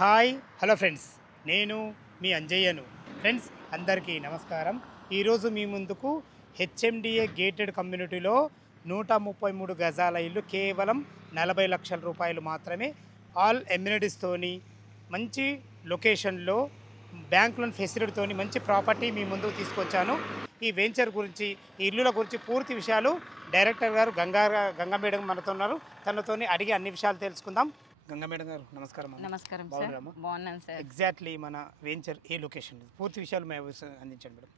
Hi hello friends, నేను మీ అంజయ్యను. Friends అందరికీ నమస్కారం. ఈరోజు మీ ముందుకు హెచ్ఎండిఏ గేటెడ్ కమ్యూనిటీలో 133 గజాల ఇల్లు కేవలం 40 లక్షల రూపాయలు మాత్రమే, ఆల్ ఎమ్యూనిటీస్తోని, మంచి లొకేషన్లో, బ్యాంక్ లోన్ ఫెసిలిటీతోని మంచి ప్రాపర్టీ మీ ముందుకు తీసుకొచ్చాను. ఈ వెంచర్ గురించి, ఈ ఇల్లుల గురించి పూర్తి విషయాలు డైరెక్టర్ గారు గంగా మేడం మనతో ఉన్నారు. తనతోని అడిగి అన్ని విషయాలు తెలుసుకుందాం. గంగా మేడం గారు నమస్కారం. నమస్కారం సార్. బాగున్నారమ్మా? బాగున్నాను సార్. ఎగ్జాక్ట్లీ మన వెంచర్ ఏ లొకేషన్, పూర్తి విషయాలు మేము అందించండి మేడం.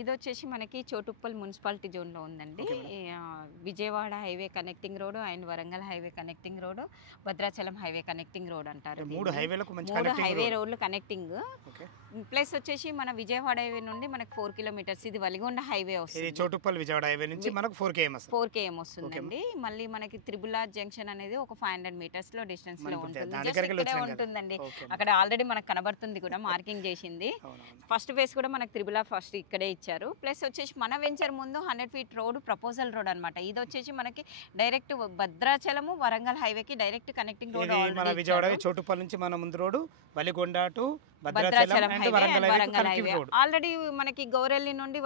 ఇది వచ్చేసి మనకి చోటుప్పల్ మున్సిపాలిటీ జోన్లో ఉందండి. Okay madam. Vijayawada highway connecting road and Warangal highway connecting road, Bhadrachalam highway connecting road అంటారు. మూడు హైవేలకు మంచి మూడు కనెక్టింగ్ హైవే రోడ్. రోడ్లు కనెక్టింగ్. ఓకే. ప్లస్ వచ్చేసి మన విజయవాడ హైవే నుండి మనకి 4 కిలోమీటర్స్ ఇది వలిగొండ హైవే ఇది వస్తుంది. చోటుప్పల్ విజయవాడ హైవే నుంచి మనకు 4 km 4 km వస్తుందండి. మళ్ళీ మనకి త్రిబులార్ జంక్షన్ అనేది ఒక 500 మీటర్స్ లో డిస్టెన్స్ లో ఉంటుంది. దాని Just దగ్గరికి ఇక్కడే వచ్చినాం కదా. ఉంటుందండి. ఓకే. అక్కడ ఆల్రెడీ మనకు కనబడుతుంది కూడా, మార్కింగ్ చేసింది. అవునవును. ఫస్ట్ ఫేస్ కూడా మనకు త్రిబులా ఫస్ట్ ఇక్కడే ఇచ్చారు. ప్లస్ వచ్చేసి మన వెంచర్ ముందు 100 ఫీట్ రోడ్ ప్రపోజల్ రోడ్ అనమాట. ఇది వచ్చేసి మనకి డైరెక్ట్ భద్రాచలము వరంగల్ హైవేకి డైరెక్ట్ కనెక్టింగ్ రోడ్. ఇది మన విజయవాడ చోటుప్పల్ నుంచి మన ముందు road Valigonda to Bhadrachalam Bhadrachalam and highway Warangal highway Warangal connecting highway road. Already మనకి గౌరెల్లి నుండి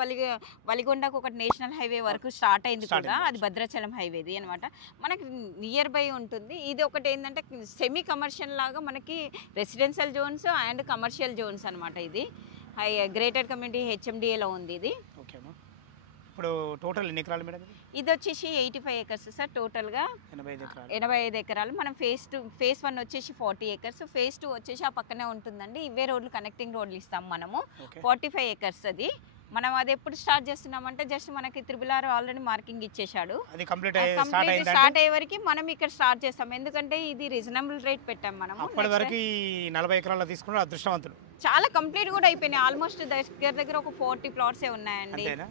వలిగొండకు ఒక నేషనల్ హైవే వరకు స్టార్ట్ అయింది Start కూడా. అయింది. అది భద్రాచలం హైవేది అనమాట. మనకి నియర్ బై ఉంటుంది. ఇది ఒకటి ఏంటంటే సెమీ కమర్షియల్ లాగా మనకి residential zones and commercial zones అనమాట. ఇది గ్రేటర్ కమ్యూనిటీ హెచ్ఎండిఏలో ఉంది ఇది. ఓకే అమ్మా. ఇప్పుడు టోటల్ ఎన్ని ఎకరాలు మేడం? ఇది వచ్చేసి 85 acres సార్. టోటల్గా 85 ఎకరాలు. 85 ఎకరాలు. మనం ఫేజ్ 1 వచ్చేసి 40 acres, ఫేజ్ 2 వచ్చేసి ఆ పక్కనే ఉంటుందండి. ఇవే రోడ్లు కనెక్టింగ్ రోడ్లు ఇస్తాం మనము. ఓకే. 45 acres అది. మనం అది ఎప్పుడు స్టార్ట్ చేస్తున్నామంటే జస్ట్ మనకి త్రిబులార్ ఆల్రెడీ మార్కింగ్ ఇచ్చేశాడు. అది కంప్లీట్ కంప్లీట్ స్టార్ట్ అయ్యే వరకు మనం ఇక్కడ స్టార్ట్ చేస్తాం. ఎందుకంటే ఇది రీజనబుల్ రేట్ పెట్టాం మనం. అప్పటి వరకు 40 ఎకరాలు తీసుకున్న అదృష్టవంతుడు. చాలా కంప్లీట్ కూడా అయిపోయినాయి. ఆల్మోస్ట్ దగ్గర ఒక 40 ప్లాట్సే ఉన్నాయండి. అంతేనా?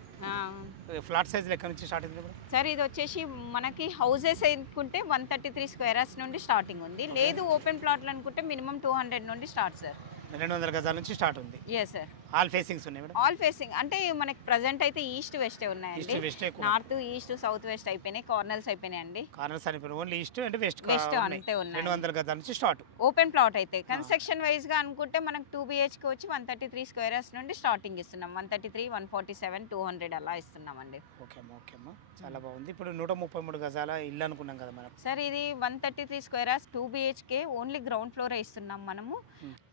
ఫ్లాట్ సైజ్ ఎక్కడి నుంచి స్టార్ట్ అయింది మేడం? సార్ ఇది వచ్చేసి మనకి హౌసెస్ అనుకుంటే 133 square yards నుండి స్టార్టింగ్ ఉంది. లేదు ఓపెన్ ప్లాట్లు అనుకుంటే మినిమం 200 నుండి స్టార్ట్ సార్. 200 గజాల నుంచి స్టార్ట్ ఉంది. Yes sir. ఆల్ ఫేసింగ్స్ ఉన్నాయి మేడం? ఆల్ ఫేసింగ్ అంటే మనకి ప్రజెంట్ అయితే ఈస్ట్ వెస్టే ఉన్నాయండి. ఈస్ట్ వెస్ట్ ఎక్కువ. నార్త్ ఈస్ట్ సౌత్ వెస్ట్ అయిపోయినాయి. కార్నర్స్ అయిపోయినాయండి. కార్నర్స్ అయిపోయినాయి. Only east and west west అంతే ఉన్నాయి. 200 గజాల నుంచి స్టార్ట్. ఓపెన్ ప్లాట్ అయితే కన్స్ట్రక్షన్ వైజ్ గా అనుకుంటే మనకు 2 BHK వచ్చి 133 square yards నుండి స్టార్టింగ్ ఇస్తున్నాం. 133, 147, 200 అలా ఇస్తున్నామండి. ఓకే అమ్మా, ఓకే అమ్మా, చాలా బాగుంది. ఇప్పుడు 133 గజాల ఇల్లు అనుకున్నాం కదా మనం. సార్ ఇది 133 square yards 2 BHK only ground floor ఇస్తున్నాం మనము.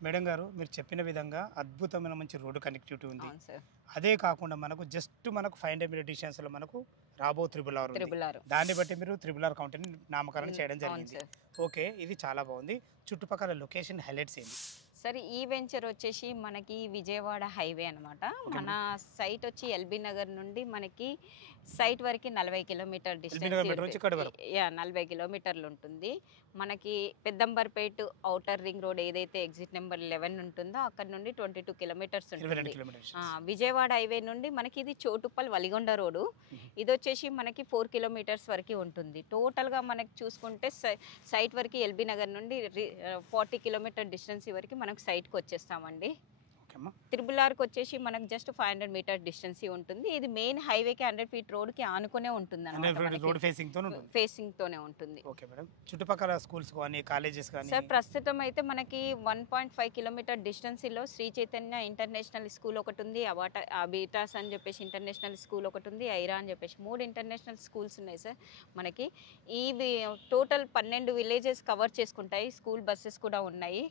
మేడం గారు, మీరు చెప్పిన విధంగా అద్భుతమైన మంచి రోడ్డు కనెక్టివిటీ ఉంది. అవును సార్. అదే కాకుండా మనకు 500 మీటర్ డిస్టెన్స్ లో మనకు రాబో త్రిబులార్ ఉంది. త్రిబులార్. దాన్ని బట్టి మీరు త్రిబులార్ కౌంటర్ని నామకరణం చేయడం అవును జరిగింది. సార్. ఓకే, ఇది చాలా బాగుంది. చుట్టుపక్కల లొకేషన్ హైలైట్స్ ఏంటి? సరే, ఈ వెంచర్ వచ్చేసి మనకి విజయవాడ హైవే అనమాట. మన సైట్ వచ్చి ఎల్బీ నగర్ నుండి మనకి సైట్ వరకు 40 కిలోమీటర్ నుంచి ఇక్కడ వరకు. 40 కిలోమీటర్లు ఉంటుంది. మనకి పెద్దంబర్పేట ఔటర్ రింగ్ రోడ్ ఏదైతే ఎగ్జిట్ నెంబర్ 11 ఉంటుందో అక్కడ నుండి 22 కిలోమీటర్స్ 22 ఉంటుంది. కిలోమీటర్స్. విజయవాడ హైవే నుండి మనకి ఇది చోటుప్పల్ వలిగొండ రోడ్డు. ఇది వచ్చేసి మనకి 4 కిలోమీటర్స్ వరకు ఉంటుంది. టోటల్గా మనకి చూసుకుంటే సైట్ వరకు ఎల్బీ నగర్ నుండి 40 కిలోమీటర్ డిస్టెన్స్ వరకు మనకు సైట్కి వచ్చేస్తామండి. త్రిబులార్కి వచ్చేసి మనకు జస్ట్ 500 మీటర్ డిస్టెన్స్ ఉంటుంది. ఇది మెయిన్ హైవేకి 100 ఫీట్ రోడ్కి ఆనుకునే ఉంటుంది అన్నమాట. రోడ్ ఫేసింగ్ తోనే ఉంటుంది. Okay madam. చుట్టుపక్కల స్కూల్స్ కానీ కాలేజెస్ కానీ? సార్ ప్రస్తుతం అయితే మనకి 1.5 కిలోమీటర్ డిస్టెన్స్ లో శ్రీ చైతన్య ఇంటర్నేషనల్ స్కూల్ ఒకటి ఉంది, అబిటాస్ అని చెప్పేసి ఇంటర్నేషనల్ స్కూల్ ఒకటి ఉంది, ఐరా అని చెప్పేసి 3 ఇంటర్నేషనల్ స్కూల్స్ ఉన్నాయి సార్ మనకి. ఇవి టోటల్ 12 విలేజెస్ కవర్ చేసుకుంటాయి. స్కూల్ బస్సెస్ కూడా ఉన్నాయి.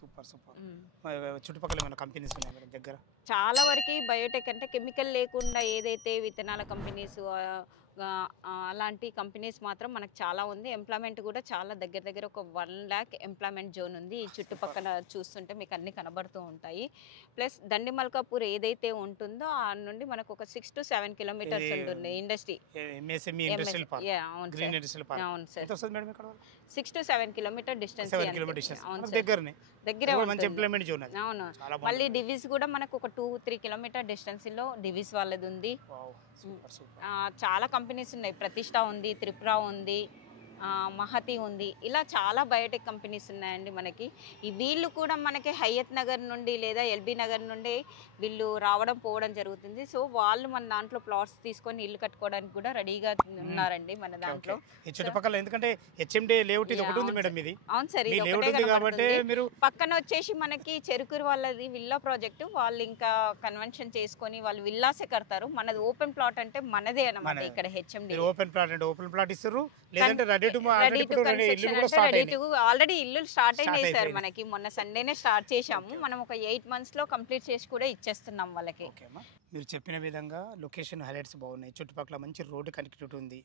Super super. చుట్టుపక్కల ఏమైనా కంపెనీస్ ఉన్నాయి మేడం దగ్గర? చాలా వరకు బయోటెక్ అంటే కెమికల్ లేకుండా ఏదైతే విత్తనాల కంపెనీస్ అలాంటి కంపెనీస్ మాత్రం మనకు చాలా ఉంది. ఎంప్లాయ్మెంట్ కూడా చాలా దగ్గర ఒక 1 lakh ఎంప్లాయ్మెంట్ జోన్ ఉంది. ఈ చుట్టుపక్కల చూస్తుంటే మీకు అన్ని కనబడుతూ ఉంటాయి. ప్లస్ దండిమల్కాపూర్ ఏదైతే ఉంటుందో ఆ నుండి మనకు ఒక 6 to 7 కిలోమీటర్స్ ఉంటుంది ఇండస్ట్రీ. అవును సార్. 6 to 7 kilometre distance. దగ్గరే అవును. మళ్ళీ డివిస్ కూడా మనకు ఒక 2-3 కిలోమీటర్ డిస్టెన్స్ లో డివిస్ వాళ్ళది ఉంది. చాలా కంపెనీస్ ఉన్నాయి. ప్రతిష్ట ఉంది, త్రిపుర ఉంది, మహతి ఉంది. ఇలా చాలా బయోటెక్ కంపెనీస్ ఉన్నాయండి మనకి. వీళ్ళు కూడా మనకి హయత్ నగర్ నుండి లేదా ఎల్బీ నగర్ నుండి వీళ్ళు రావడం పోవడం జరుగుతుంది. సో వాళ్ళు మన దాంట్లో ప్లాట్స్ తీసుకొని ఇల్లు కట్టుకోవడానికి కూడా రెడీగా ఉన్నారండి మన దాంట్లో. ఈ చుట్టుపక్కల ఎందుకంటే హెచ్ఎండి లేఅవుట్ ఇది ఒకటి ఉంది మేడం, ఇది అవును సార్, మీ ఇది లేఅవుట్ ఒకటే ఉంది కాబట్టి కనబడుతుంది. మీరు పక్కన వచ్చేసి మనకి చెరుకూరు వాళ్ళది విల్లా ప్రాజెక్ట్. వాళ్ళు ఇంకా కన్వెన్షన్ చేసుకొని వాళ్ళు విల్లాసే కడతారు. మనది ఓపెన్ ప్లాట్ అంటే మనదే అన్నమాట. ఇక్కడ హెచ్ఎండి మీరు ఓపెన్ ప్లాట్ అంటే ఓపెన్ ప్లాట్ ఇస్తారు, లేదంటే రెడీ టు రెడీ టు ఇల్లు కూడా కన్స్ట్రక్షన్ స్టార్ట్ రెడీ అయింది. టు ఆల్రెడీ ఇల్లు స్టార్ట్ అయినాయి సార్. అయిపోయింది. మనకి మొన్న సండేనే స్టార్ట్ చేశాము. మనం ఒక 8 months లో కంప్లీట్ చేసి కూడా ఇచ్చేస్తున్నాం వాళ్ళకి. ఓకే అమ్మా, మీరు చెప్పిన విధంగా లొకేషన్ హైలైట్స్ బాగున్నాయి, చుట్టుపక్కల మంచి రోడ్డు కనెక్టివిటీ ఉంది.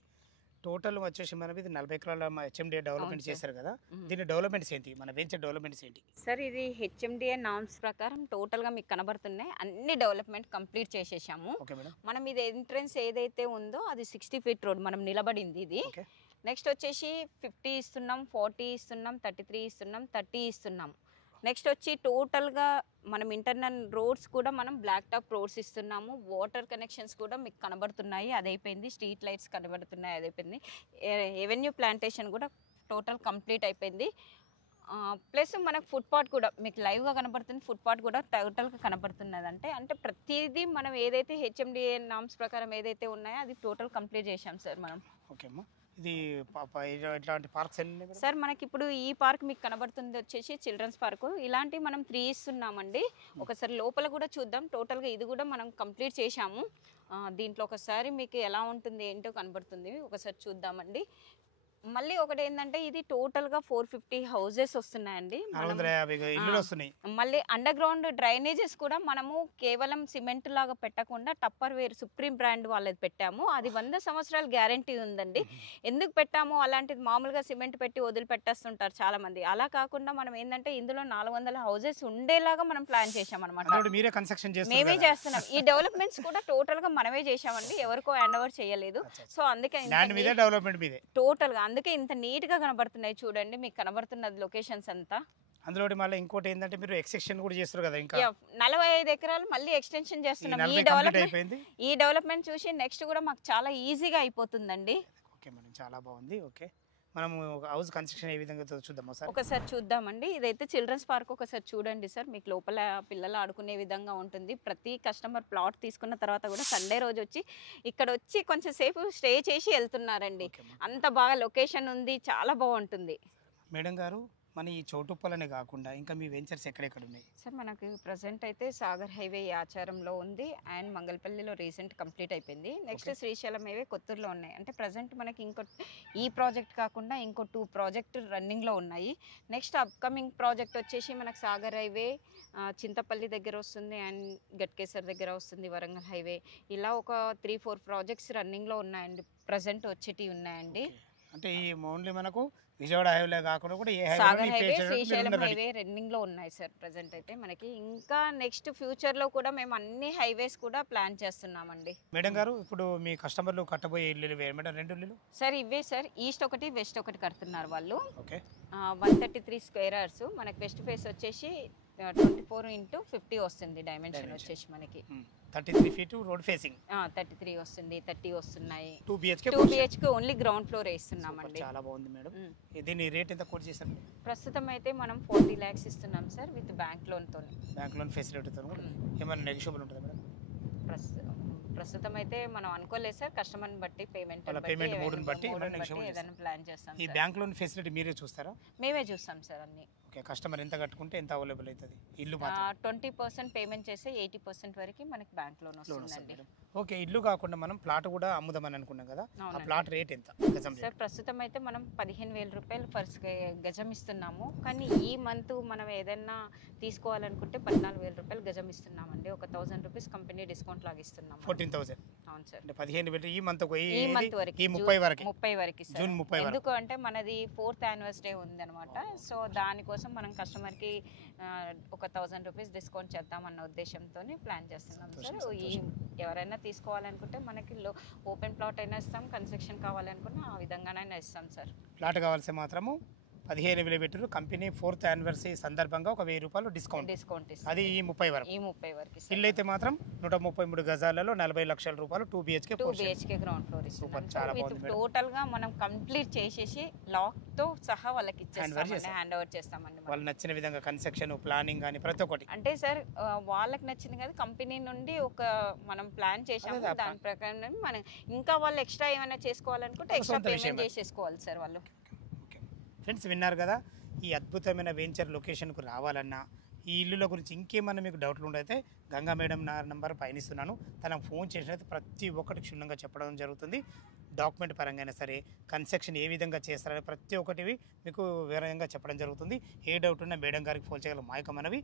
టోటల్ వచ్చేసి మనం ఇది 40 ఎకరాల హెచ్ఎండి డెవలప్మెంట్ అవును సార్. చేశారు కదా, దీని డెవలప్మెంట్స్ ఏంటి, మన వెంచర్ డెవలప్మెంట్స్ ఏంటి? సార్ ఇది హెచ్ఎండిఏ నామ్స్ ప్రకారం టోటల్ గా మీకు కనబడుతున్నాయి. అన్ని డెవలప్మెంట్ కంప్లీట్ చేసేసాము. Okay madam. మనం ఇది ఎంట్రన్స్ ఏదైతే ఉందో అది 60 feet రోడ్ మనం నిలబడింది ఇది. ఓకే. నెక్స్ట్ వచ్చేసి 50 ఇస్తున్నాం, 40 ఇస్తున్నాం, 33 ఇస్తున్నాం, 30 ఇస్తున్నాం. నెక్స్ట్ వచ్చి టోటల్గా మనం ఇంటర్నల్ రోడ్స్ కూడా మనం బ్లాక్ టాప్ రోడ్స్ ఇస్తున్నాము. వాటర్ కనెక్షన్స్ కూడా మీకు కనబడుతున్నాయి, అది అయిపోయింది. స్ట్రీట్ లైట్స్ కనబడుతున్నాయి, అది అయిపోయింది. ఎవెన్యూ ప్లాంటేషన్ కూడా టోటల్ కంప్లీట్ అయిపోయింది. ప్లస్ మనకు ఫుట్పాత్ కూడా మీకు లైవ్గా కనబడుతుంది. ఫుట్పాత్ కూడా టోటల్గా కనబడుతున్నది. అంటే ప్రతిదీ మనం ఏదైతే హెచ్ఎండిఏ నామ్స్ ప్రకారం ఏదైతే ఉన్నాయో అది టోటల్ కంప్లీట్ చేసాం సార్ మనం. ఓకే అమ్మా, ఇది ఇట్లాంటి పార్క్స్ ఎన్ని మేడం? సార్ మనకి ఇప్పుడు ఈ పార్క్ మీకు కనబడుతుంది వచ్చేసి చిల్డ్రన్స్ పార్క్. ఇలాంటివి మనం 3 ఇస్తున్నామండి. ఒకసారి లోపల కూడా చూద్దాం. టోటల్గా ఇది కూడా మనం కంప్లీట్ చేశాము. దీంట్లో ఒకసారి మీకు ఎలా ఉంటుంది ఏంటో కనబడుతుంది, ఒకసారి చూద్దామండి. మళ్ళీ ఒకటి ఏంటంటే ఇది టోటల్గా 450 హౌజెస్ వస్తున్నాయండి. 450 ఇల్లులు వస్తున్నాయి. మళ్ళీ అండర్ గ్రౌండ్ డ్రైనేజెస్ కూడా మనము కేవలం సిమెంట్ లాగా పెట్టకుండా టప్పర్ వేర్ సుప్రీం బ్రాండ్ వాళ్ళది పెట్టాము. అది 100 సంవత్సరాల గ్యారంటీ ఉందండి. ఎందుకు పెట్టాము అలాంటిది? మామూలుగా సిమెంట్ పెట్టి వదిలిపెట్టేస్తుంటారు చాలా మంది. అలా కాకుండా మనం ఏంటంటే ఇందులో 400 హౌజెస్ ఉండేలాగా మనం ప్లాన్ చేసాం అనమాట. మీరే కన్స్ట్రక్షన్ మేమే చేస్తున్నాం. ఈ డెవలప్మెంట్స్ కూడా టోటల్ గా మనమే చేసామండి, ఎవరికో హ్యాండ్ ఓవర్ చేయలేదు. సో అందుకే టోటల్ గా అందుకే ఇంత నీట్ గా కనబడుతున్నాయి. చూడండి మీకు కనబడుతున్నది లొకేషన్స్ అంతా. అందులో మళ్ళీ ఇంకోటి ఏంటంటే మీరు ఎక్స్టెన్షన్ కూడా చేస్తారు కదా, ఇంకా 45 ఎకరాలు మళ్ళీ ఎక్స్టెన్షన్ చేస్తున్నాం. ఈ డెవలప్మెంట్ చూసి నెక్స్ట్ కూడా మాకు చాలా ఈజీగా అయిపోతుందండి. ఓకే మేడం, చాలా బాగుంది. ఓకే, మనం హౌస్ కన్స్ట్రక్షన్ ఏ విధంగా చూద్దాం ఒకసారి చూద్దామండి. ఇదైతే చిల్డ్రన్స్ పార్క్. ఒకసారి చూడండి సార్, మీకు లోపల పిల్లలు ఆడుకునే విధంగా ఉంటుంది. ప్రతి కస్టమర్ ప్లాట్ తీసుకున్న తర్వాత కూడా సండే రోజు వచ్చి ఇక్కడ వచ్చి కొంచెం సేపు స్టే చేసి వెళ్తున్నారండి. అంత బాగా లొకేషన్ ఉంది, చాలా బాగుంటుంది. మేడం గారు, మన ఈ చౌటుప్పలనే కాకుండా ఇంకా మీ వెంచర్స్ ఎక్కడెక్కడ ఉన్నాయి సార్? మనకు ప్రజెంట్ అయితే సాగర్ హైవే ఆచారంలో ఉంది అండ్ మంగళపల్లిలో రీసెంట్ కంప్లీట్ అయిపోయింది. నెక్స్ట్ శ్రీశైలం హైవే కొత్తూరులో ఉన్నాయి. అంటే ప్రజెంట్ మనకి ఈ ప్రాజెక్ట్ కాకుండా ఇంకో 2 ప్రాజెక్ట్ రన్నింగ్లో ఉన్నాయి. నెక్స్ట్ అప్కమింగ్ ప్రాజెక్ట్ వచ్చేసి మనకు సాగర్ హైవే చింతపల్లి దగ్గర వస్తుంది అండ్ గట్కేసర్ దగ్గర వస్తుంది, వరంగల్ హైవే. ఇలా ఒక 3-4 ప్రాజెక్ట్స్ రన్నింగ్లో ఉన్నాయండి, ప్రజెంట్ వచ్చేటి ఉన్నాయండి. అంటే ఈ ఓన్లీ మనకు విజయవాడ హైవే కాకుండా కూడా ఏ Sagar highway, Srisailam highway running లో ఉన్నాయి సార్ ప్రెసెంట్ అయితే మనకి. ఇంకా నెక్స్ట్ ఫ్యూచర్ లో కూడా మేము అన్ని హైవేస్ కూడా ప్లాన్ చేస్తున్నామండి. మేడం గారు, ఇప్పుడు మీ కస్టమర్లు కట్టబోయే ఇల్లు మేడం 2 ఇల్లులు సార్? ఇవే సార్, ఈస్ట్ ఒకటి వెస్ట్ ఒకటి కడుతున్నారు వాళ్ళు. ఓకే. 133 square yards. మనకి వెస్ట్ ఫేస్ వచ్చేసి 24x50 వస్తుంది డైమెన్షన్ వచ్చేసి మనకి. 33 feet రోడ్ ఫేసింగ్. 33 వస్తుంది, 30 వస్తున్నాయి. 2 BHK ఓన్లీ గ్రౌండ్ ఫ్లోర్ వేస్తున్నామండి. చాలా బాగుంది మేడం. దీని రేట్ ఎంత కోట్ చేశారు? ప్రస్తుతం అయితే మనం 40 lakhs ఇస్తున్నాం సార్, విత్ బ్యాంక్ లోన్ తోని. బ్యాంక్ లోన్ ఫెసిలిటీతో ఏమైనా నెగోషియబుల్ ఉంటుందా మేడం? ప్రస్తుతం అయితే మనం అనుకోలేదు సార్, కస్టమర్ని బట్టి పేమెంట్ మూడుని బట్టి ఏదైనా ప్లాన్ చేస్తాం. ఈ బ్యాంక్ లోన్ ఫెసిలిటీ మీరే చూస్తారా? మేమే చూస్తాం సార్ అన్ని. ఓకే, కస్టమర్ ఎంత కట్టుకుంటే ఎంత అవైలబుల్ అవుతుంది ఇల్లు? 20% పేమెంట్ చేస్తే 80% వరకు మనకి బ్యాంక్ లోన్ వస్తుందండి. ఓకే, ఇల్లు కాకుండా మనం ప్లాట్ కూడా అమ్ముదామని అనుకున్నాం కదా, ఆ ప్లాట్ రేట్ ఎంత సార్? ప్రస్తుతం అయితే మనం 15,000 రూపాయలు ఫర్ గజం ఇస్తున్నాము. కానీ ఈ మంత్ మనం ఏదైనా తీసుకోవాలనుకుంటే 14,000 రూపాయలు గజం ఇస్తున్నామండి. ఒక 1,000 రూపీస్ కంపెనీ డిస్కౌంట్ లాగా ఇస్తున్నాం. 14,000. అవును సార్. 15 ఈ మంత్ వరకు 30 వరకు సార్. జూన్ 30 ఎందుకు అంటే మనది 4th anniversary ఉంది అనమాట. సో దానికోసం మనం కస్టమర్కి ఒక 1,000 రూపీస్ డిస్కౌంట్ చేద్దామన్న ఉద్దేశంతో ప్లాన్ చేస్తున్నాం సార్. ఎవరైనా తీసుకోవాలనుకుంటే మనకి ఓపెన్ ప్లాట్ అయినా ఇస్తాం, కన్స్ట్రక్షన్ కావాలనుకున్నా ఆ విధంగానైనా ఇస్తాం సార్. ప్లాట్ కావాల్సి మాత్రము 15,000 పెట్టారు. కంపెనీ 4th యానివర్సరీ సందర్భంగా ఒక 1000 రూపాయలు డిస్కౌంట్. డిస్కౌంట్ అది ఈ 30 వరకు. ఈ 30 వరకు ఇల్లు అయితే మాత్రం 133 గజాలలో 40 లక్షల రూపాయలు 2 BHK 2 BHK ground floor super, చాలా బాగుంది మేడం. టోటల్ గా మనం కంప్లీట్ చేసేసి లాక్ తో సహా వాళ్ళకి ఇచ్చేస్తామండి, చేస్తాం. హ్యాండ్ ఓవర్ చేస్తామండి మనం. వాళ్ళు నచ్చిన విధంగా కన్స్ట్రక్షన్ ప్లానింగ్ కానీ ప్రతి ఒక్కటి. అంటే సార్ వాళ్ళకి నచ్చింది కదా, కంపెనీ నుండి ఒక మనం ప్లాన్ చేసాము, అదే దాని ప్రకారం మనం ఇంకా వాళ్ళు ఎక్స్ట్రా ఏమైనా చేసుకోవాలనుకుంటే ఎక్స్ట్రా సొంత విషయం పేమెంట్ అది. చేసేసుకోవాలి సార్ వాళ్ళు. ఫ్రెండ్స్ విన్నారు కదా, ఈ అద్భుతమైన వెంచర్ లొకేషన్కు రావాలన్నా ఈ ఇల్లుల గురించి ఇంకేమన్నా మీకు డౌట్లు ఉండైతే గంగా మేడం నా నంబర్ పైన ఇస్తున్నాను, తనకు ఫోన్ చేసినైతే ప్రతి ఒక్కటి క్షుణ్ణంగా చెప్పడం జరుగుతుంది. డాక్యుమెంట్ పరంగా అయినా సరే, కన్స్ట్రక్షన్ ఏ విధంగా చేస్తారని ప్రతి ఒక్కటి మీకు వివరంగా చెప్పడం జరుగుతుంది. ఏ డౌట్ ఉన్నా మేడం గారికి ఫోన్ చేయగల మాయక మనవి.